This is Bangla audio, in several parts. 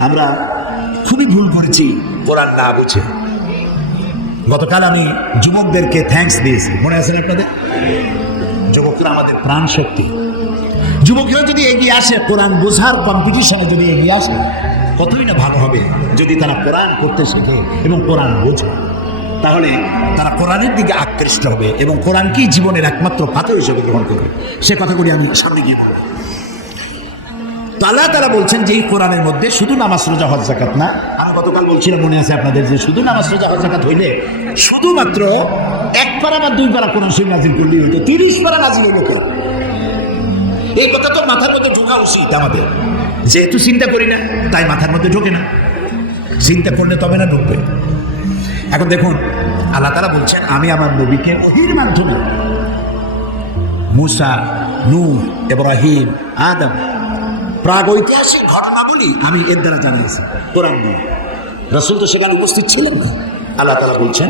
আমরা খুবই ভুল করেছি। কোরআন না বুঝে। গতকাল আমি যুবকদেরকে থ্যাঙ্কস দিয়েছি। মনে আছেন আপনাদের? যুবকরা আমাদের প্রাণ শক্তি যুবকরা যদি এগিয়ে আসে, কোরআন বোঝার কম্পিটিশনে যদি এগিয়ে আসে, কতই না ভালো হবে যদি তারা কোরআন করতে শেখে এবং কোরআন বোঝে। তাহলে তারা কোরআনের দিকে আকৃষ্ট হবে এবং কোরআনকেই জীবনের একমাত্র পাথর হিসেবে গ্রহণ করবে? সে কথাগুলি আমি সামনে গিয়ে বলব। তো আল্লাহ তারা বলছেন যে এই কোরআনের মধ্যে শুধু নামাজ, রোজা, হজ জাকাত না। আমি গতকাল বলছিলাম, মনে আছে আপনাদের, যে শুধু নামাজ, রোজা, হজ জাকাত হইলে শুধুমাত্র এক পারা বা দুই পারা কোরআন শরীফ নাজিল করলেই হইতো, তিরিশ পারা নাজিল হইল এই কথা তো মাথার মধ্যে ঢোকা উচিত আমাদের। যেহেতু চিন্তা করি না, তাই মাথার মধ্যে ঢোকে না। চিন্তা করলে তবে না ঢুকবে। এখন দেখুন, আল্লাহ তারা বলছেন, আমি আমার নবীকে ওহির মাধ্যমে, মুসা নূ ইব্রাহিম, আদম প্রাগ ঐতিহাসিক ঘটনাবলী আমি এর দ্বারা জানিয়েছি কোরআন দিয়ে রসুল তো সেখানে উপস্থিত ছিলেন না আল্লাহ তালা বলছেন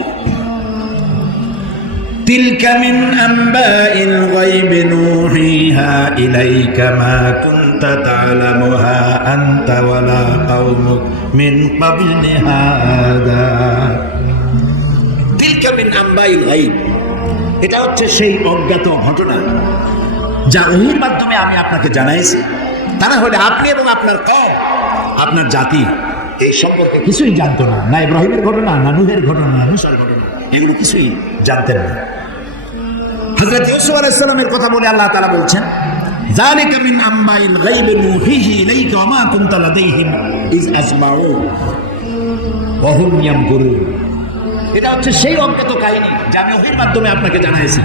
تلك من أنباء الغيب نوحيها إليك ما كنت تعلمها أنت ولا قومك من قبل هذا تلك من أنباء الغيب এটা হচ্ছে সেই অজ্ঞাত ঘটনা যা ওহির মাধ্যমে আমি আপনাকে জানাইছি তা না হলে আপনি এবং আপনার কম আপনার জাতি। এই সম্পর্কে কিছুই জানতো না। না ইব্রাহিমের ঘটনা না নুহের ঘটনা না নুসার ঘটনা। এগুলো কিছুই জানতেন না। হযরত ইউসুফ আলাইহিস সালামের কথা বলে আল্লাহ তাআলা বলছেন এটা হচ্ছে সেই অজ্ঞাত কাহিনী যা আমি ওহির মাধ্যমে আপনাকে জানাইছি।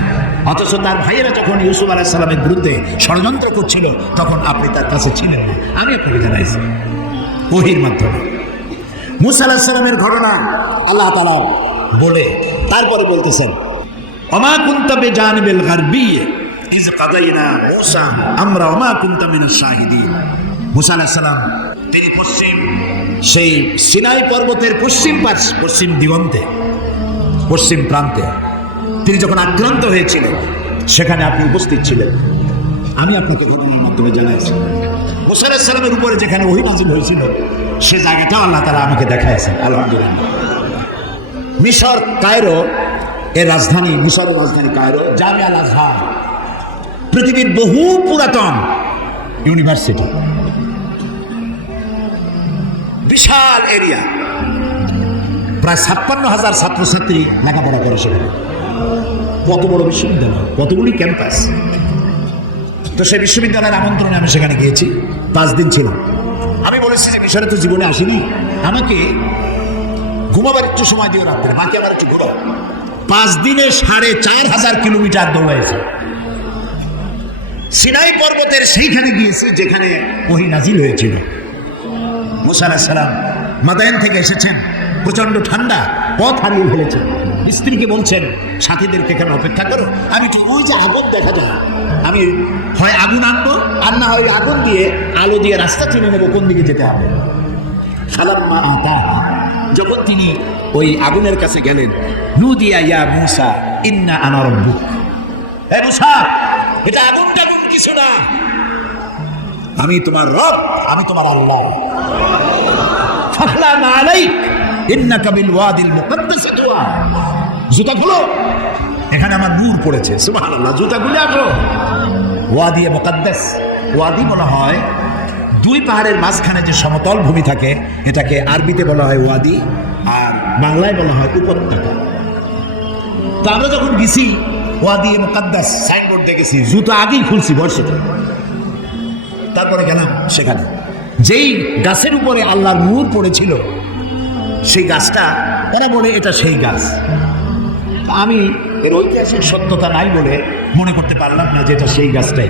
অথচ তার ভাইয়েরা যখন ইউসুফ আলাহ সালামের বিরুদ্ধে ষড়যন্ত্র করছিল, তখন আপনি তার কাছে ছিলেন না। আমি আপনাকে জানাইছি। ওহির মাধ্যমে। মুসা আলাহ সালামের ঘটনা আল্লাহ তালা বলে, তারপরে বলতেছেন অমা কুন্তবে জানবেল গারবি, ইজ কাদাইনা মুসা আমরা অমা কুন্তা মিনাশ শাহিদিন। মুসা আলাইহিস সালাম তিনি পশ্চিম, সেই সিনাই পর্বতের পশ্চিম পাশ, পশ্চিম দিগন্তে, পশ্চিম প্রান্তে তিনি যখন আক্রান্ত হয়েছিলেন, সেখানে আপনি উপস্থিত ছিলেন। আমি আপনাকে ঘটনার মাধ্যমে জানাইছি। মুসা আলাইহিস সালামের উপরে যেখানে ওহি নাজিল হয়েছিল, সে জায়গাটাও আল্লাহ তালা আমাকে দেখাইছেন, আলহামদুলিল্লাহ। মিশর, কায়রো, এর রাজধানী, মিশরের রাজধানী কায়রো, জামিয়া আজহার। পৃথিবীর বহু পুরাতন ইউনিভার্সিটি। বিশাল এরিয়া। প্রায় ছাপ্পান্ন হাজার ছাত্রছাত্রী লেখাপড়া করে সেখানে কত বড় বিশ্ববিদ্যালয়, কতগুলি ক্যাম্পাস। তো সেই বিশ্ববিদ্যালয়ের আমন্ত্রণে আমি সেখানে গিয়েছি, পাঁচ দিন ছিলাম আমি বলেছি যে মিশরে তো জীবনে আসিনি। আমাকে ঘুমাবার একটু সময় দিও রাত্রে, বাকি আমার একটু ঘুমাও। পাঁচ দিনে সাড়ে চার হাজার কিলোমিটার দৌড়াইছে। সিনাই পর্বতের সেইখানে গিয়েছি যেখানে ওহি নাজিল হয়েছিল। মুসা আলাহিস সালাম মাদায়ন থেকে এসেছেন। প্রচণ্ড ঠান্ডা, পথ হারিয়ে ফেলেছেন। স্ত্রীকে বলছেন, সাথীদেরকে এখানে অপেক্ষা করো। আমি ঠিক ওই যে আগুন দেখা যায়, আমি হয় আগুন আনব, আর না হয় আগুন দিয়ে আলো দিয়ে রাস্তা চিনে নেব, কোন দিকে যেতে হবে? ফালাম্মা আতা, যখন তিনি ওই আগুনের কাছে গেলেন নু দিয়া ইয়া মুসা, ইন্না আনা রব্বুক। হে মুসা, এটা আগুন টাগুন কিছু না। আমি তোমার রব, আমি তোমার আল্লাহ। ফাখলান আলাইক, ইন্নাকা বিল ওয়াদিল মুকদ্দাস জুতা খুলো এখানে আমার নূর পড়েছে, সুবহানাল্লাহ জুতা খুলে আসো ওয়াদি মুকদ্দাস। ওয়াদি বলা হয়, দুই পাহাড়ের মাঝখানে যে সমতল ভূমি থাকে, এটাকে আরবিতে বলা হয় ওয়াদি, আর বাংলায় বলা হয় উপত্যকা। তো আমরা যখন গেছি, ওয়াদি মোকাদ্দাস সাইনবোর্ড দেখেছি, জুতো আগেই খুলছি বর্ষতে। তারপরে গেলাম সেখানে। যেই গাছের উপরে আল্লাহর নূর পড়েছিল, সেই গাছটা ওরা বলে এটা সেই গাছ। আমি এর ঐতিহাসিক সত্যতা নাই বলে মনে করতে পারলাম না যে এটা সেই গাছটাই।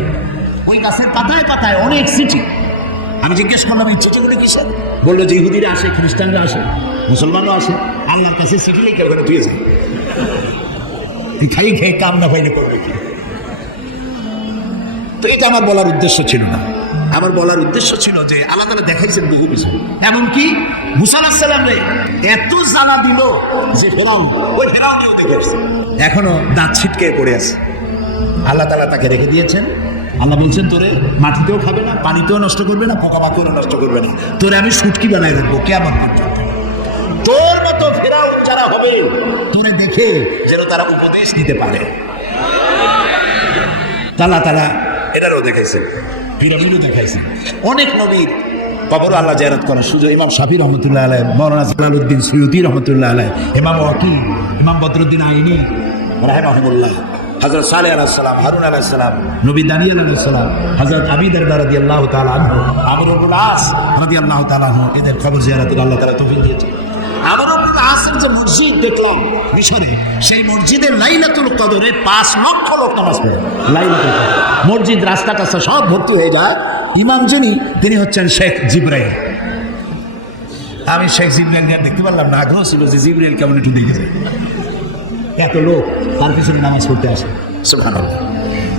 ওই গাছের পাতায় পাতায় অনেক চিঠি। আমি জিজ্ঞেস করলাম, এই চিঠিগুলো কিসের? বলল, যে ইহুদিরা আসে, খ্রিস্টানরা আসে মুসলমানরা আসে। আল্লাহর কাছে চিঠি লিখে ওখানে তুই যায় খাই খেয়ে কাম না পাইলে করবে কি তো এটা আমার বলার উদ্দেশ্য ছিল না। আমার বলার উদ্দেশ্য ছিল যে আল্লাহ তালা দেখাইছেন বহু কিছু এমনকি মুসাল্লাহ সাল্লাম রে, এত জানা দিল যে ফেরাউন, ওই ফেরাউন। এখনও দাঁত ছিটকে পড়ে আছে। আল্লাহ তালা তাকে রেখে দিয়েছেন। আল্লাহ বলছেন, তোরে মাটিতেও খাবে না, পানিতেও নষ্ট করবে না পোকা মাকড়ও নষ্ট করবে না। তোরে আমি সুটকি বানাই রাখব কেমন পর্যন্ত। তোর মতো ফেরাউন যারা হবে, তোরে দেখে যেন তারা উপদেশ দিতে পারে। তালা তালা এটারও দেখাইছেন। পিরামিডও দেখাইছেন অনেক নবীর কবর আল্লাহ জায়রাত করার সুযোগ ইমাম শাফি রহমতুল্লাহ আলাই মৌলানা জালালউদ্দিন সৈয়দি রহমতুল্লাহ আলাই ইমাম ওয়াকিল ইমাম বদরুদ্দিন আইনি রাহেমাহমুল্লাহ হজরত সালে আলাইসালাম হারুন আলাইসালাম নবী দানিয়াল আলাইসালাম হজরত আবিদ রাদি আল্লাহ তালাহ আমরুল আস রাদি আল্লাহ তালাহ এদের খবর জিয়ারাতের আল্লাহ তালা তফিক দিয়েছে। আমরুল যে মসজিদ দেখলাম, মিশরে, সেই মসজিদের লাইলাতুল কদরে পাঁচ লক্ষ লোক নামাজ পড়ে। লাইলাতুল মসজিদ রাস্তা টাস্তা সব ভর্তি হয়ে যায়। ইমাম যিনি, তিনি হচ্ছেন শেখ জিব্রাইল। আমি শেখ জিব্রাইল দেখতে পারলাম না, আগ্রহ ছিল যে জিব্রাইল কেমন একটু দেখে যায়। এত লোক, তার পিছনে নামাজ পড়তে আসে। সুবহানাল্লাহ।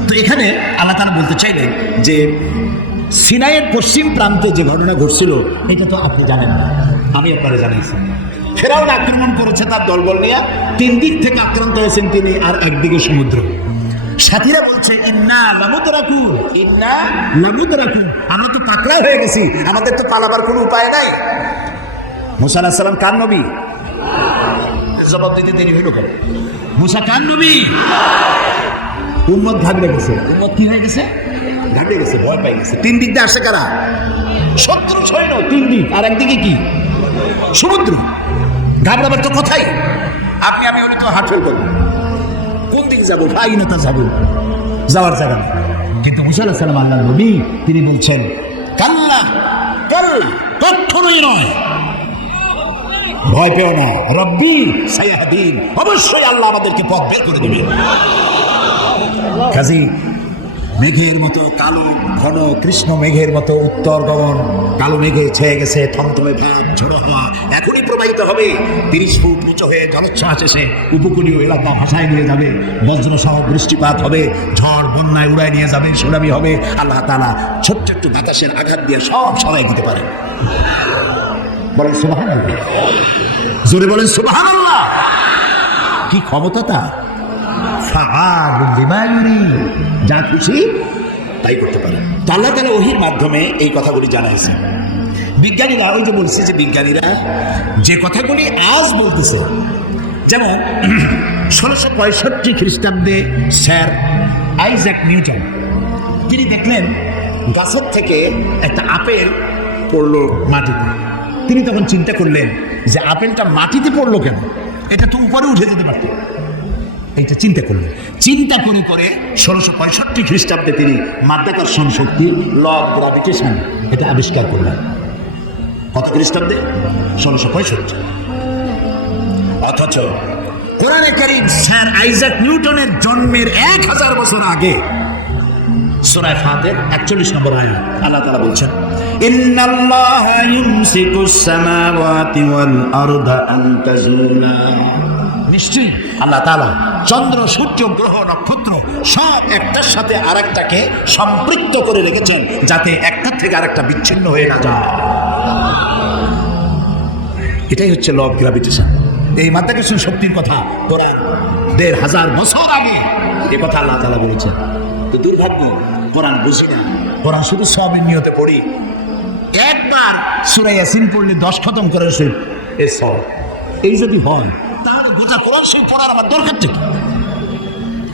তো এখানে আল্লাহ তারা বলতে চাইলেন যে, সিনাইয়ের পশ্চিম প্রান্তে যে ঘটনা ঘটছিল, এটা তো আপনি জানেন না। আমি আপনারা জানাইছি। ফেরাউন আক্রমণ করেছে তার দলবল নিয়ে। তিন দিক থেকে আক্রান্ত হয়েছেন তিনি আর একদিকে সমুদ্র। সাথীরা বলছে ইন্না লামুত রাখুন ইন্না লামুত রাখুন আমরা তো পাকড়া হয়ে গেছি। আমাদের তো পালাবার কোনো উপায় নাই। মুসা সালাম কার নবী? জবাব দিতে দেরি হইল কেন? মুসা কার নবী? উম্মত ভাগড়ে গেছে। উম্মত কি হয়ে গেছে? ঘাটে গেছে ভয় পাই গেছে। তিন দিক দিয়ে আসে কারা? শত্রু সৈন্য তিন দিক। আর একদিকে কি? সমুদ্র। ঘাবড়াবার তো কথাই। আপনি, আমি হলে তো হাট ফেল করব কোন দিকে যাব? ভাগিনতা যাব। যাওয়ার জায়গা। কিন্তু মুসা আল্লাহ সালাম আল্লাহ নবী, তিনি বলছেন, কাল্লা কাল্লা কঠোরই নয়। ভয় পেও না। রব্বি সায়াহদিন অবশ্যই আল্লাহ আমাদেরকে পথ বের করে দেবেন। কাজী, মেঘের মতো কালো ঘন কৃষ্ণ মেঘের মতো উত্তর গগন, কালো মেঘে ছেয়ে গেছে থমথমে ভাব ঝোড়ো হওয়া। এখনই প্রবাহিত হবে। তিরিশ ফুট উঁচু হয়ে জলোচ্ছ্বাস এসে উপকূলীয় এলাকা ভাসায় নিয়ে যাবে। বজ্র সহ বৃষ্টিপাত হবে। ঝড় বন্যায় উড়ায় নিয়ে যাবে। সুনামি হবে। আল্লাহ তালা ছোট্ট একটু বাতাসের আঘাত দিয়ে সব সবাই দিতে পারে বলেন সুবাহান জোরে বলেন আল্লাহ কি ক্ষমতা ইউরিদ। যা খুশি তাই করতে পারে। তো আল্লাহ তালা ওহির মাধ্যমে এই কথাগুলি জানাইছে বিজ্ঞানীরা, ওই যে বলছে যে বিজ্ঞানীরা যে কথাগুলি আজ বলতেছে, যেমন ষোলোশো পঁয়ষট্টি খ্রিস্টাব্দে স্যার আইজ্যাক নিউটন, তিনি দেখলেন গাছের থেকে একটা আপেল পড়ল মাটিতে। তিনি তখন চিন্তা করলেন যে আপেলটা মাটিতে পড়ল কেন? এটা তো উপরে উঠে যেতে পারত। এইটা চিন্তা করলেন। চিন্তা করে করে ষোলোশো পঁয়ষট্টি খ্রিস্টাব্দে তিনি মাধ্যাকর্ষণ শক্তি ল অফ গ্রাভিটেশন এটা আবিষ্কার করলেন। কত খ্রিস্টাব্দে? ষোলোশো পঁয়ষট্টি। অথচ কোরআনে করিম স্যার আইজাক নিউটনের জন্মের এক হাজার বছর আগে সুরায় ফাতের একচল্লিশ নম্বর আয়াত আল্লাহ তাআলা বলছেন, ইন্নাল্লাহা ইউমসিকুস সামাওয়াতি ওয়াল আরদা আন তাজুলা। নিশ্চয়ই আল্লাহ তালা চন্দ্র, সূর্য, গ্রহ, নক্ষত্র সব একটার সাথে আরেকটাকে সম্পৃক্ত করে রেখেছেন যাতে একটার থেকে আরেকটা বিচ্ছিন্ন হয়ে না যায়। এটাই হচ্ছে ল অফ গ্রাভিটেশন এই মাধ্যাকর্ষণ শক্তির কথা কোরআন দেড় হাজার বছর আগে এ কথা আল্লাহ তালা বলেছেন। তো দুর্ভাগ্য, কোরআন বুঝি না। কোরআন শুধু সবের নিয়তে পড়ি। একবার সুরাই ইয়াসিন পড়লে দশ খতম করে সে এ সব এই যদি হয় কোরআন সেই পড়ার আমার দরকার থেকে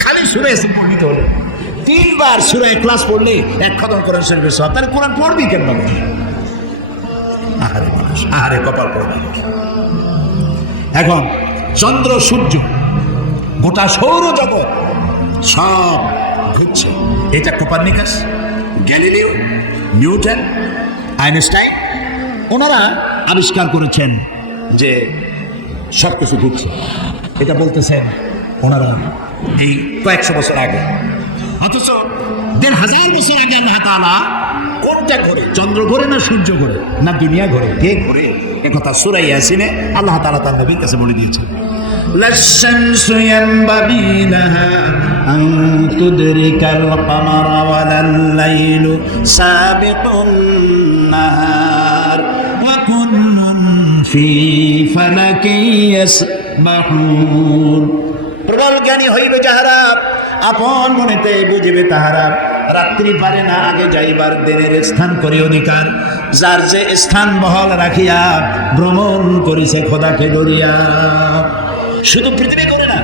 খালি সুরাই ইয়াসিন পড়তে হলে। তিনবার সুরাই ক্লাস পড়লে এক খতম কোরআন শরীফের সব তাহলে কোরআন পড়বি কেন আহারে মানুষ, আহারে কপাল পড়বে। এখন চন্দ্র, সূর্য, গোটা সৌরজগৎ সব ঘুরছে। এটা কোপার্নিকাস, গ্যালিলিও, নিউটন, আইনস্টাইন, ওনারা আবিষ্কার করেছেন যে সব কিছু ঘুরছে। এটা বলতেছেন ওনারা এই কয়েকশো বছর আগে অথচ দেড় হাজার বছর আগে আল্লাহ তাআলা কোনটা ঘরে চন্দ্র ঘরে না সূর্য ঘরে না দুনিয়া ঘরে কে ঘরে একথা সুরাই ইয়াসিনে আল্লাহ তাআলা তার নবীর কাছে বলে দিয়েছেন لا الشمس ينبغي لها أن تدرك القمر ولا الليل سابق النهار وكل في فلك ইয়াসমাহুন প্রবল জ্ঞানী হইবে যাহারা, আপন মনেতে বুঝিবে তাহারা, রাত্রি পারে না আগে যাইবার দিনের স্থান করি। অধিকার যার যে স্থান বহল রাখিয়া ভ্রমণ করিছে খোদাকে দরিয়া শুধু পৃথিবী করে না,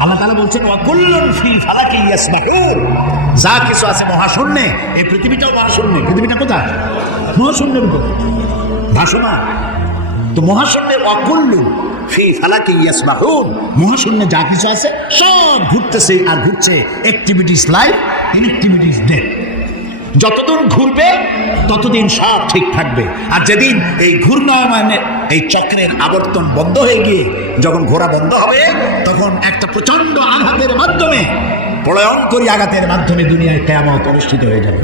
আল্লাহ তালা বলছেন অকুল্লন ফি ফালাকি ইয়াসমাহুর যা কিছু আছে মহাশূন্যে, এই পৃথিবীটাও মহাশূন্য। পৃথিবীটা কোথায়? মহাশূন্যের উপর। ভাসমান। তো মহাশূন্যের অকুল্লুন ফি ফালাকি ইয়াসবাহুন। মহাশূন্যে যা কিছু আছে সব ঘুরতেছে আর ঘুরছে অ্যাক্টিভিটিস লাইফ ইনঅ্যাক্টিভিটিস ডেথ যতদিন ঘুরবে, ততদিন সব ঠিক থাকবে। আর যেদিন এই ঘূর্ণায়মানের এই চক্রের আবর্তন বন্ধ হয়ে গিয়ে যখন ঘোরা বন্ধ হবে, তখন একটা প্রচণ্ড আঘাতের মাধ্যমে, প্রলয়ঙ্করী আঘাতের মাধ্যমে দুনিয়ায় কেয়ামত অনুষ্ঠিত হয়ে যাবে।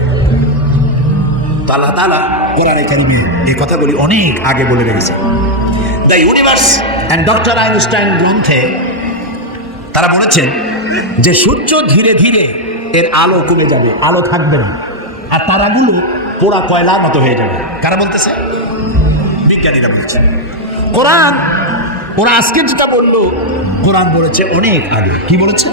তালা তালা কোরআনে কারিমে এই কথাগুলি অনেক আগে বলে রেখেছে। The universe and doctor Einstein গ্রন্থে তারা বলেছেন যে সূর্য ধীরে ধীরে এর আলো কমে যাবে, আলো থাকবে না। আর তারাগুলো পোড়া কয়লার মতো হয়ে যাবে। কারা বলতেছে? বিজ্ঞানীরা বলছে কোরআন, ওরা আজকে যেটা বলল, কোরআন বলেছে অনেক আগে। কি বলেছে?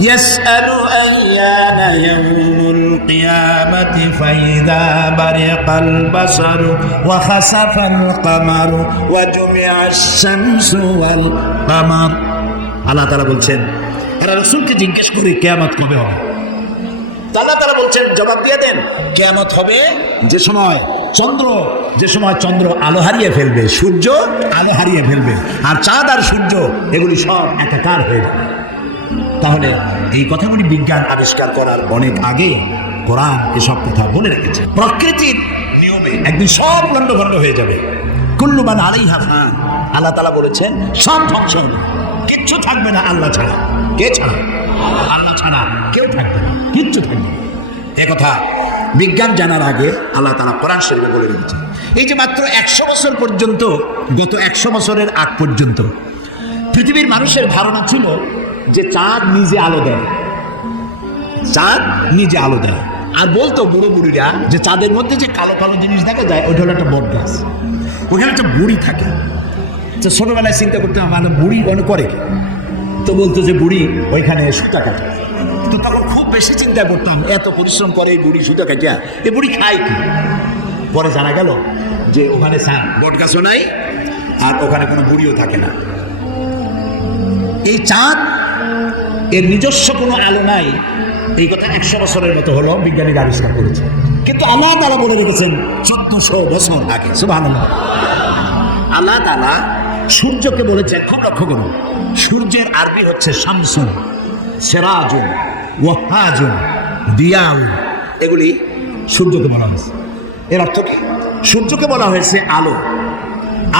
يسأل أيان يوم القيامة فإذا برق البصر وخسف القمر وجمع الشمس والقمر আল্লাহ তারা বলছেন এরা রসুলকে জিজ্ঞেস করে কেয়ামত কবে হবে আল্লাহ তারা বলছেন জবাব দিয়ে দেন কেয়ামত হবে যে সময় চন্দ্র যে সময় চন্দ্র আলো হারিয়ে ফেলবে সূর্য আলো হারিয়ে ফেলবে আর চাঁদ আর সূর্য এগুলি সব একাকার হয়ে যাবে তাহলে এই কথাগুলি বিজ্ঞান আবিষ্কার করার অনেক আগে কোরআন এসব কথা বলে রেখেছে। প্রকৃতির নিয়মে একদিন সব গন্ডগণ্ড হয়ে যাবে। কুল্লুমান আলাই হাফান আল্লাহ তালা বলেছেন, সব ধ্বংস হবে। কিচ্ছু থাকবে না আল্লাহ ছাড়া। কে ছাড়া? আল্লাহ ছাড়া কেউ থাকবে না। কিচ্ছু থাকবে না। কথা বিজ্ঞান জানার আগে আল্লাহ তালা কোরআন শরীফে বলে রেখেছেন। এই যে মাত্র একশো বছর পর্যন্ত, গত একশো বছরের আগ পর্যন্ত পৃথিবীর মানুষের ধারণা ছিল যে চাঁদ নিজে আলো দেয়। চাঁদ নিজে আলো দেয়। আর বলতো বুড়ো বুড়িরা যে চাঁদের মধ্যে যে কালো কালো জিনিস দেখা যায় ওইটা হলো একটা বট গাছ। ওখানে একটা বুড়ি থাকে। তো ছোটবেলায় চিন্তা করতাম মানে বুড়ি মনে করে কি? তো বলতো যে বুড়ি ওইখানে সুতা কাটে। তো তখন খুব বেশি চিন্তা করতাম এত পরিশ্রম করে এই বুড়ি সুতা কাটিয়া এই বুড়ি খায় কি? পরে জানা গেল যে ওখানে বট গাছও নাই আর ওখানে কোনো বুড়িও থাকে না। এই চাঁদ, এর নিজস্ব কোনো আলো নাই। এই কথা একশো বছরের মতো হলো, বিজ্ঞানীরা আবিষ্কার করেছে। কিন্তু আল্লাহ তালা বলে রেখেছেন, চোদ্দশো বছর আগে সুবাহ আল্লাহ তালা সূর্যকে বলেছেন, খুব লক্ষ্য করুন, সূর্যের আরবি হচ্ছে শামসুন, সেরাজুন ওয়াহাজুন দিয়াউন। এগুলি সূর্যকে বলা হয়েছে। এর অর্থ কি? সূর্যকে বলা হয়েছে আলো।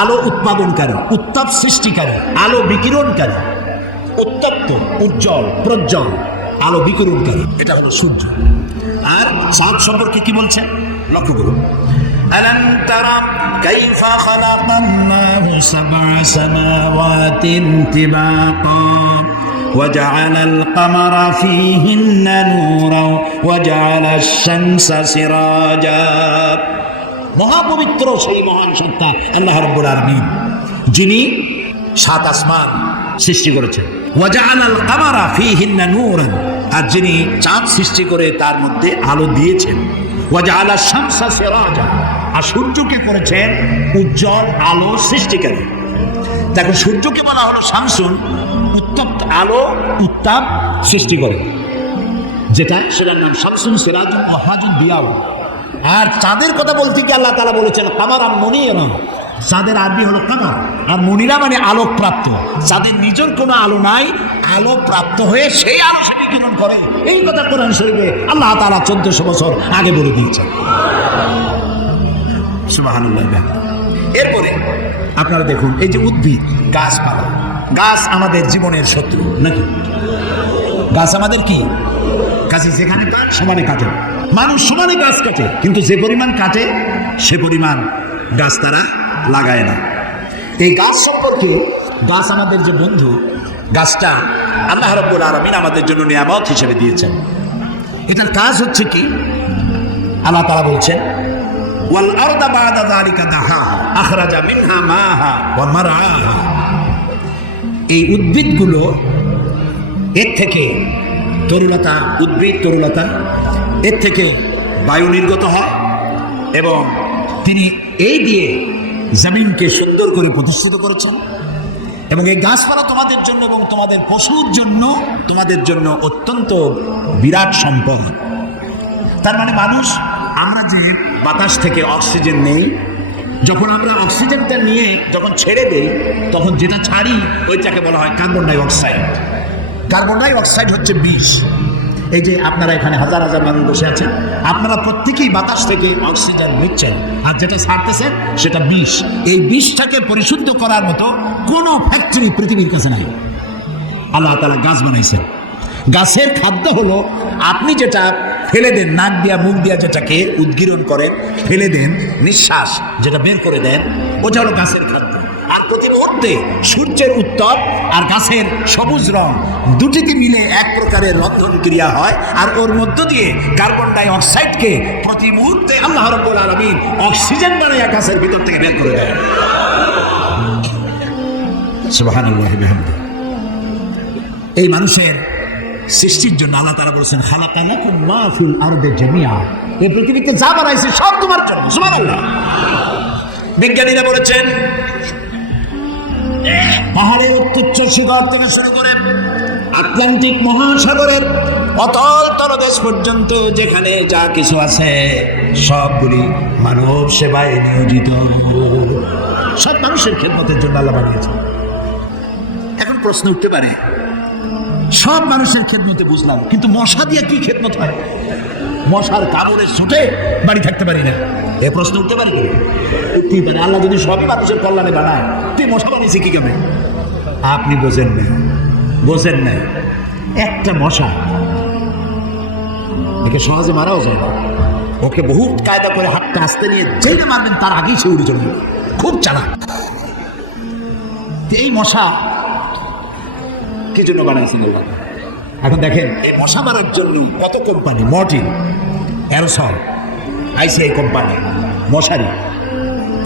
আলো উৎপাদনকারী, উত্তাপ সৃষ্টিকারী, আলো বিকিরণকারী। উত্তপ্ত উজ্জ্বল প্রজ্জ্বল আলো বিকিরণকারী এটা হলো সূর্য আর চাঁদ সম্পর্কে কি বলছে লক্ষ্য করুন ألم تر كيف خلق الله سبع سماوات طباقا وجعل القمر فيهن نورا وجعل الشمس سراجا মহাপবিত্র সেই মহান সত্তা আল্লাহ রব্বুল আলামিন যিনি সাত আসমান সৃষ্টি করেছেন ওয়াজআল আল কামারা ফীহিন্না নূরান। আর যিনি চাঁদ সৃষ্টি করে তার মধ্যে আলো দিয়েছেন। ওয়াজআল শামসা সিরাজা। আর সূর্যকে করেছেন উজ্জ্বল আলো সৃষ্টিকারী। দেখো, সূর্যকে বলা হলো শামসুন, উত্তপ্ত আলো, উত্তাপ সৃষ্টি করে। যেটা, সেটার নাম শামসুন সিরাজ ও হাজুন দিয়াও আর চাঁদের কথা বলতে কি আল্লাহ তালা বলেছেন? কামার আর মনিরা চাঁদের আরবি হলো কামার, আর মনিরা মানে আলোক প্রাপ্ত চাঁদের নিজের কোনো আলো নাই আলো প্রাপ্ত হয়ে সেই আলো সে বিকিরণ করে। এই কথা কোরআন শরীফে আল্লাহ তালা চোদ্দশো বছর আগে বলে দিয়েছেন। এরপরে আপনারা দেখুন, এই যে উদ্ভিদ গাছপালা গাছ আমাদের জীবনের শত্রু, নাকি? গাছ আমাদের কি? গাছে যেখানে কাঠ সমানে কাটে মানুষ সমানে গাছ কাটে, কিন্তু যে পরিমাণ কাটে, সে পরিমাণ গাছ তারা লাগায় না। এই গাছ সম্পর্কে গাছ আমাদের যে বন্ধু, গাছটা আল্লাহ রব্বুল আলমিন আমাদের জন্য নিয়ামত হিসেবে দিয়েছেন। এটার কাজ হচ্ছে কি? আল্লাহ তারা বলছেন, ওয়াল আরদা বাদা যালিকা দাহাহা আখরাজা মিনহা মাহা ওয়া মারআহা এই উদ্ভিদগুলো এর থেকে তরুলতা উদ্ভিদ তরুলতা এর থেকে বায়ু নির্গত হয় এবং তিনি এই দিয়ে জমিনকে সুন্দর করে প্রতিষ্ঠিত করেছেন। এবং এই গাছপালা তোমাদের জন্য এবং তোমাদের পশুর জন্য তোমাদের জন্য অত্যন্ত বিরাট সম্পদ। তার মানে মানুষ, আমরা যে বাতাস থেকে অক্সিজেন নেই, যখন আমরা অক্সিজেনটা নিয়ে যখন ছেড়ে দেই, তখন যেটা ছাড়ি, ওইটাকে বলা হয় carbon dioxide carbon dioxide হচ্ছে বিষ। এই যে আপনারা এখানে হাজার হাজার মানুষ বসে আছেন, আপনারা প্রত্যেকেই বাতাস থেকে অক্সিজেন নিচ্ছেন। আর যেটা ছাড়তেছেন সেটা বিষ। এই বিষটাকে পরিশুদ্ধ করার মতো কোনো ফ্যাক্টরি পৃথিবীর কাছে নাই। আল্লাহ তালা গাছ বানাইছেন। গাছের খাদ্য হলো, আপনি যেটা ফেলে দেন, নাক দিয়া, মুখ দিয়া যেটাকে উদ্গীরণ করেন, ফেলে দেন, নিঃশ্বাস যেটা বের করে দেন, ওটা হলো গাছের খাদ্য। আর প্রতি মুহূর্তে সূর্যের উত্তর আর গাছের সবুজ রং দুটিতে মিলে এক প্রকারের রন্ধন ক্রিয়া হয়। আর ওর মধ্য দিয়ে কার্বন ডাই অক্সাইডকে প্রতি মুহূর্তে আল্লাহ রব্বুল আলমিন অক্সিজেন বানায় গাছের ভিতর থেকে বের করে দেয়। এই মানুষের সৃষ্টির জন্য আল্লাহ তারা বলেছেন, খালাকালাকুম মা ফিল আরদে জামিয়া এই পৃথিবীতে যা বানাইছে সব তোমার জন্য। বিজ্ঞানীরা বলেছেন পাহাড়ের উত্তুচ্চ শিখর থেকে শুরু করে আটলান্টিক মহাসাগরের অতল তলদেশ পর্যন্ত যেখানে যা কিছু আছে, সবগুলি মানব সেবায় নিয়োজিত। সব মানুষের খেদমতের জন্য আল্লাহ বানিয়েছে এখন প্রশ্ন উঠতে পারে, সব মানুষের খেদমতে বুঝলাম, কিন্তু মশা দিয়ে কি খেদমত হয়? মশার কামড়ে ছুটে বাড়ি থাকতে পারি না। এ প্রশ্ন উঠতে পারে কি? উঠতেই পারে। আল্লাহ যদি সবই মানুষের কল্যাণে বানায়, তুই মশা বানিয়েছি কি কেমন আপনি বোঝেন না বোঝেন না একটা মশা একে সহজে মারাও যায় না। ওকে বহু কায়দা করে হাতটা আসতে নিয়ে যেই না মারবেন, তার আগেই সে উড়ে চলবে খুব চালাক। এই মশা কি জন্য বানাইছেন এখন দেখেন, এই মশা মারার জন্য কত company? Mortein aerosol ICI company, মশারি।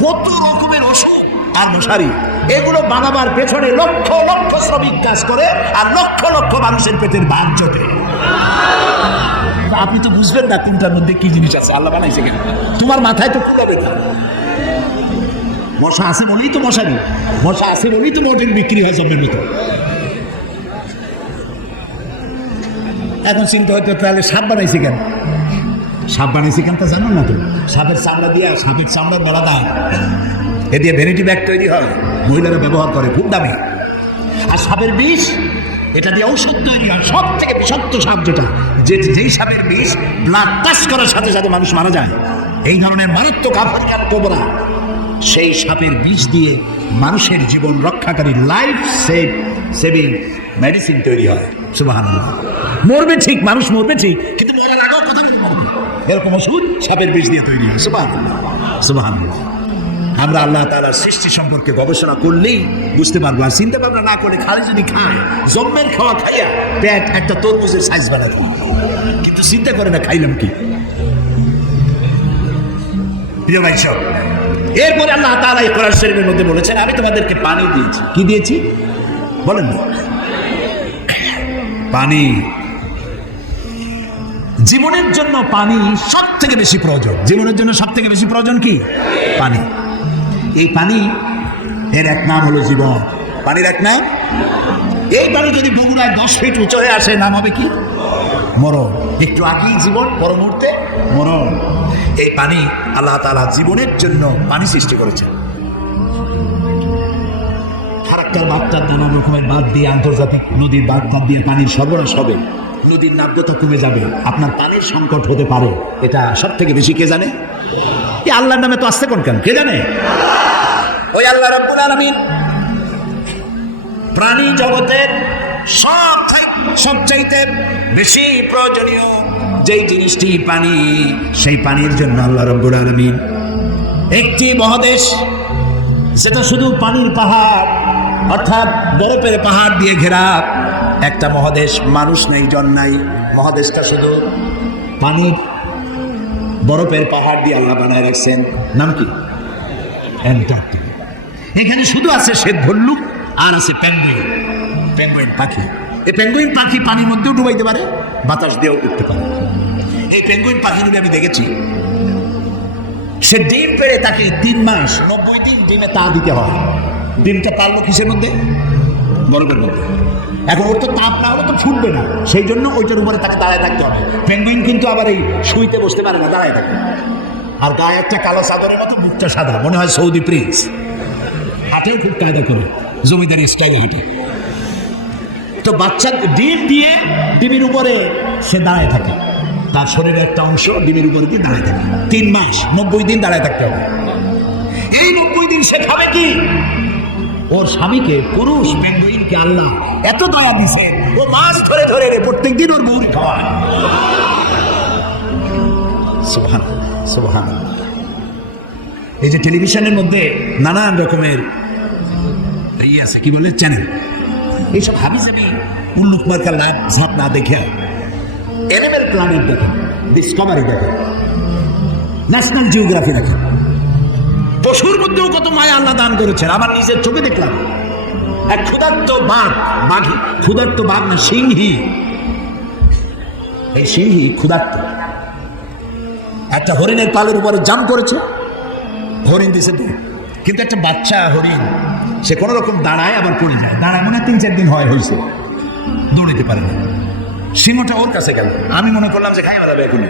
কত রকমের ওষুধ আর মশারি। এগুলো বানাবার পেছনে লক্ষ লক্ষ শ্রমিক কাজ করে আর লক্ষ লক্ষ মানুষের পেটের বাদ চটে আপনি তো বুঝবেন না কোনটার মধ্যে কি জিনিস আছে। আল্লাহ বানাইছে কেন? তোমার মাথায় তো কুলাবে না মশা আছে বলেই তো মশারি। মশা আছে বলেই তো মর্টিন বিক্রি হয় জমের মতো এখন চিন্তা হয়তো তাহলে সাপ বানাইছে কেন? সাপ বানাইছে কেন তা জানো না তো সাপের চামড়া দিয়ে সাপের চামড়ার মেলা দাম। এ দিয়ে ভ্যানিটি ব্যাগ তৈরি হয়। মহিলারা ব্যবহার করে, খুব দামি। আর সাপের বিষ, এটা দিয়ে ঔষধ তৈরি হয়। সব থেকে বিষাক্ত সাপ যেটা, যে যেই সাপের বিষ ব্লাড টাচ করার সাথে সাথে মানুষ মারা যায়। এই ধরনের মারাত্মক আফ্রিকান কোবরা, সেই সাপের বিষ দিয়ে মানুষের জীবন রক্ষাকারী লাইফ সেভ সেভিং মেডিসিন তৈরি হয়। সুবাহান মরবে ঠিক, মানুষ মরবে ঠিক, কিন্তু মরার আগেও কথা বলে এরকম ওষুধ সাপের বিষ দিয়ে তৈরি হয়। সুবাহান সুবাহান আমরা আল্লাহ তালার সৃষ্টি সম্পর্কে গবেষণা করলেই বুঝতে পারব আর চিন্তা ভাবনা না করে খালি যদি খায় জম্মের খাওয়া খাইয়া পেট একটা তরমুজের সাইজ বানাবে কিন্তু চিন্তা করে না, খাইলাম কি? প্রিয় ভাই সব, এরপরে আল্লাহ তাআলা এই কোরআন শরীফের মধ্যে বলেছেন, আমি তোমাদেরকে পানি দিয়েছি। কি দিয়েছি? বলেন না। পানি জীবনের জন্য পানি সব থেকে বেশি প্রয়োজন। জীবনের জন্য সব থেকে বেশি প্রয়োজন কি? পানি। এই পানি এর এক নাম হলো জীবন। পানির এক নাম? এই পানি যদি বগুড়ায় দশ ফিট উঁচু হয়ে আসে, নাম হবে কি? মরণ। একটু আগেই জীবন পর মুহূর্তে মরণ। এই পানি আল্লাহ তালা জীবনের জন্য পানি সৃষ্টি করেছেন। ফারাক্কার বার্তা নানা রকমের বাদ দিয়ে আন্তর্জাতিক নদীর বাদ দিয়ে পানির সরবরাহ হবে। নদীর নাব্যতা কমে যাবে। আপনার পানির সংকট হতে পারে। এটা সব থেকে বেশি কে জানে? এই আল্লাহর নামে তো আসতে কোন কেন? কে জানে? ওই আল্লাহ রব্বুল আলামিন প্রাণী জগতের সব সবচাইতে বেশি প্রয়োজনীয় যেই জিনিসটি পানি, সেই পানির জন্য আল্লাহ রব্বুল আলমিন একটি মহাদেশ, যেটা শুধু পানির পাহাড়, অর্থাৎ বরফের পাহাড় দিয়ে ঘেরা একটা মহাদেশ, মানুষ নেই, জন নাই। মহাদেশটা শুধু পানির বরফের পাহাড় দিয়ে আল্লাহ বানায় রাখছেন। নাম কি? এখানে শুধু আছে শ্বেত ভল্লুক, আর আছে প্যাঙ্গুইন প্যাঙ্গুইন পাখি। এই পেঙ্গুইন পাখি পানির মধ্যেও ডুবাইতে পারে, বাতাস দিয়েও উঠতে পারে। এই পেঙ্গুইন পাখিগুলি আমি দেখেছি, সে ডিম পেড়ে তাকে তিন মাস, নব্বই দিন ডিমে তা দিতে হয়। ডিমটা পারল কিসের মধ্যে? বরফের মধ্যে। এখন ওর তো তাপ না হলে তো ফুটবে না। সেই জন্য ওইটার উপরে তাকে দাঁড়ায় থাকতে হবে। পেঙ্গুইন কিন্তু আবার এই শুইতে বসতে পারে না, দাঁড়ায় থাকে। আর গায়ে একটা কালো চাদরের মতো মুখটা সাদা, মনে হয় সৌদি প্রিন্স। হাটেও খুব কায়দা করে, জমিদারি স্টাইলে হাঁটে। তো বাচ্চা ডিম দিয়ে ডিমের উপরে সে দাঁড়ায় থাকে। তার শরীরের একটা অংশ ডিমের উপরে দিয়ে দাঁড়ায় থাকে। তিন মাস, নব্বই দিন দাঁড়ায় থাকতে হবে। এই নব্বই দিন সে খাবে কি? ওর স্বামীকে পুরুষ পেঙ্গুইনকে আল্লাহ? এত দয়া দিছে। ও মাছ ধরে ধরে রে প্রত্যেক দিন ওর বউরি খাওয়ায়। সুবহান সুবহান এই যে টেলিভিশনের মধ্যে নানান রকমের ইয়ে আছে, কি বলে? চ্যানেল। এইসব হাবিজাবি উল্লুক মার্কা লাভ ঝাপ না দেখে এনিম্যাল প্ল্যানেট দেখে ডিসকভারি দেখেন ন্যাশনাল জিওগ্রাফি দেখেন পশুর মধ্যেও কত মায়া আল্লাহ দান করেছেন আমার নিজের চোখে দেখলাম। এক ক্ষুধার্ত বাঘ, বাঘি ক্ষুধার্ত বাঘ না সিংহী? এই সিংহী ক্ষুধার্ত। একটা হরিণের পালের উপরে জাম করেছে, হরিণ দিছে কিন্তু একটা বাচ্চা হরিণ, সে কোনো রকম দাঁড়ায় আবার পড়ে যায়। দাঁড়ায় মনে তিন চার দিন হয় হয়েছে দৌড়িতে পারে না। সিংহটা ওর কাছে গেল। আমি মনে করলাম যে খাই মারাবে এখনই।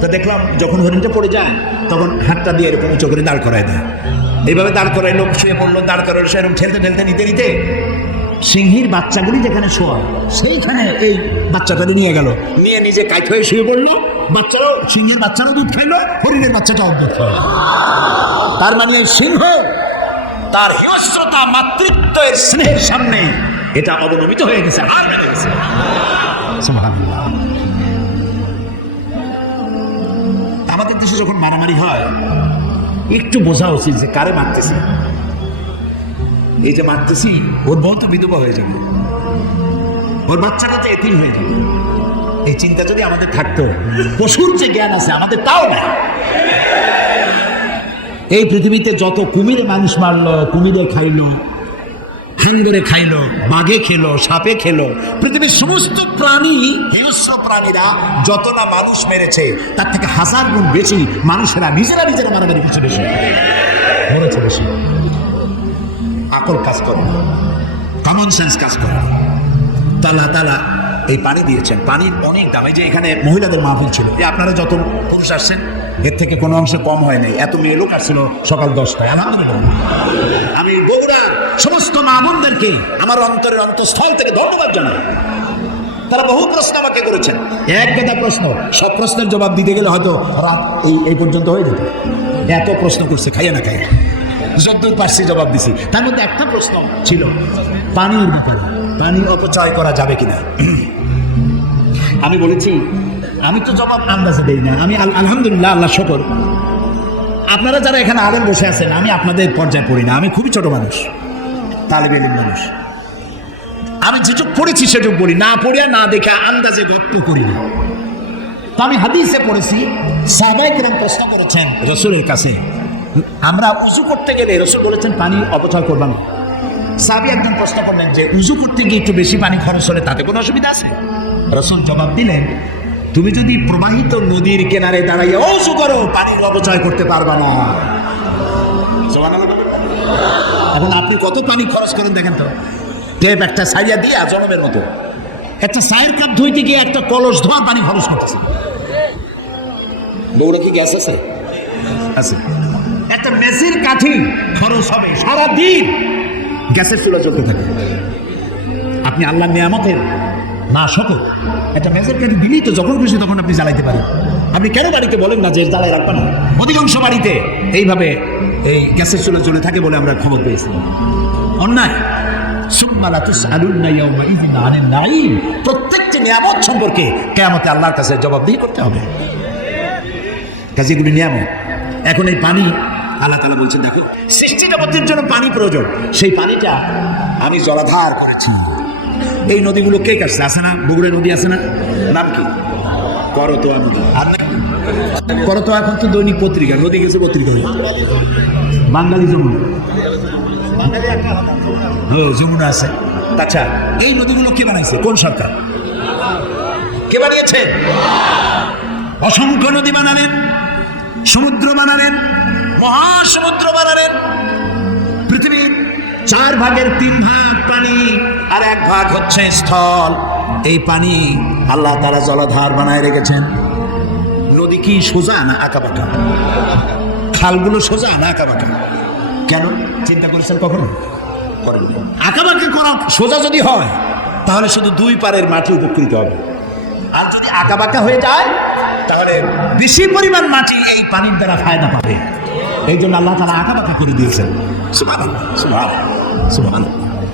তা দেখলাম যখন হরিণটা পড়ে যায়, তখন হাতটা দিয়ে এরকম উঁচু করে দাঁড় করায় দেয়। এইভাবে দাঁড় করায় লোক শুয়ে পড়ল, দাঁড় করালো, সেরকম ঠেলতে ঠেলতে নিতে নিতে সিংহীর বাচ্চাগুলি যেখানে শোয়া, সেইখানে এই বাচ্চাটাকে নিয়ে গেল। নিয়ে নিজে কাইট হয়ে শুয়ে পড়ল। বাচ্চারাও, সিংহের বাচ্চারাও দুধ খাইলো, হরিণের বাচ্চাটাও দুধ খাইলো। তার মানে সিংহ তার হিংস্রতা, মাতৃত্বের স্নেহের সামনে এটা অবনমিত হয়ে গেছে আর গেছে। দেশে যখন মারামারি হয়, একটু বোঝা উচিত যে কারে মারতেছে। এই যে মারতেছি, ওর বোন তো বিধবা হয়ে যাবে। ওর বাচ্চাটা তো এতিম হয়ে যাবে। এই চিন্তা যদি আমাদের থাকতো, পশুর যে জ্ঞান আছে, আমাদের তাও না এই পৃথিবীতে যত কুমিরে মানুষ মারলো, কুমিরে খাইলো হাঙ্গরে খাইলো, বাঘে খেলো, সাপে খেলো। পৃথিবীর সমস্ত প্রাণী, হিংস্র প্রাণীরা যত না মানুষ মেরেছে, তার থেকে হাজার গুণ বেশি মানুষেরা নিজেরা নিজেরা মারামারি কিছু বেশি মরেছে বেশি। আকল কাজ করে। কমন সেন্স কাজ করে। তালা তালা এই পানি দিয়েছেন। পানির অনেক দাম। এই যে এখানে মহিলাদের মাহফিল ছিল যে আপনারা যত পুরুষ আসছেন, এর থেকে কোনো অংশে কম হয় নাই। এত মেয়ে লোক আসছিল সকাল দশটায়। আলহামদুলিল্লাহ। আমি বগুড়ার সমস্ত মা বোনদেরকে আমার অন্তরের অন্তঃস্থল থেকে ধন্যবাদ জানাই। তারা বহু প্রশ্ন আমাকে করেছেন। এক কথা প্রশ্ন। সব প্রশ্নের জবাব দিতে গেলে হয়তো রাত এই এই পর্যন্ত হয়ে যেত। এত প্রশ্ন করছে, খাইয়া না খাইয়া। যদ্দূর পারছি জবাব দিছি। তার মধ্যে একটা প্রশ্ন ছিল, পানির ব্যাপারে পানি অপচয় করা যাবে কিনা? আমি বলেছি, আমি তো জবাব আন্দাজে দেই না আমি আল- আলহামদুলিল্লাহ, আল্লাহ শকর। আপনারা যারা এখানে আলেম বসে আছেন, আমি আপনাদের পর্যায়ে পড়ি না। আমি খুবই ছোট মানুষ, তালেব এলিম মানুষ। আমি যেটুক পড়েছি সেটুক বলি। না পড়িয়া না দেখে আন্দাজে গপ্প করি না। তো আমি হাদিসে পড়েছি সাহাবাই কিরম প্রশ্ন করেছেন রসুলের কাছে, আমরা উজু করতে গেলে, রসুল বলেছেন, পানি অপচয় করবা না। সাহাবি একদম প্রশ্ন করলেন যে, উজু করতে গিয়ে একটু বেশি পানি খরচ হলে তাতে কোনো অসুবিধা আছে? রসুল জবাব দিলেন, তুমি যদি প্রবাহিত নদীর কিনারে দাঁড়াইয়া উজু করো, পানির অপচয় করতে পারবা না। এখন আপনি কত পানি খরচ করেন দেখেন তো। টেপ একটা সাইয়া দিয়া জনমের মতো। একটা সাইয়ের কাপ ধুইতে গিয়ে একটা কলস ধোয়ার পানি খরচ করতেছে। বউরা কি গ্যাস আছে? আছে। একটা মেসির কাঠি খরচ হবে সারা দিন গ্যাসের চুলা চলতে থাকে। আপনি আল্লাহ নিয়ামতের না, সকল। একটা মেসের কাঠি দিলেই তো যখন খুশি তখন আপনি জ্বালাইতে পারেন। আপনি কেন বাড়িতে বলেন না যে জ্বালায় রাখবেন না? অধিকাংশ বাড়িতে এইভাবে এই গ্যাসের চুলা চলে থাকে বলে আমরা খবর পেয়েছি। অন্যায়। প্রত্যেকটি নিয়ামত সম্পর্কে কেয়ামতে আল্লাহর কাছে জবাবদিহি করতে হবে। কাজে এগুলি নিয়ামত। এখন এই পানি, আল্লাহ তালা বলছেন, দেখো সৃষ্টি জগতের জন্য পানি প্রয়োজন। সেই পানিটা আমি জলাধার করেছি। এই নদীগুলো কে কাটছে? আছে না? বগুড়া নদী আছে না? নাম কি? করতোয়া নদী। আর না? করতোয়া এখন তো দৈনিক পত্রিকা নদী গেছে পত্রিকা হয়ে। বাঙালি জমা হ্যাঁ, যমুনা আছে। আচ্ছা এই নদীগুলো কে বানাইছে? কোন সরকার? কে বানিয়েছে? অসংখ্য নদী বানালেন সমুদ্র বানালেন মহাসমুদ্র বানালেন। পৃথিবীর চার ভাগের তিন ভাগ পানি আর এক ভাগ হচ্ছে স্থল। এই পানি আল্লাহ তারা জলাধার বানায় রেখেছেন। নদী কি সোজা না আঁকা বাঁকা? খালগুলো সোজা না আঁকা বাঁকা? কেন? চিন্তা করেছেন কখনো? আঁকা বাঁকা করা সোজা যদি হয় তাহলে শুধু দুই পারের মাটি উপকৃত হবে। আর যদি আঁকা বাঁকা হয়ে যায় তাহলে বেশি পরিমাণ মাটি এই পানির দ্বারা ফায়দা পাবে। এই জন্য আল্লাহ তারা আঁকা বাঁকা করে দিয়েছেন। সুবহানাল্লাহ, সুবহানাল্লাহ, সুবহানাল্লাহ।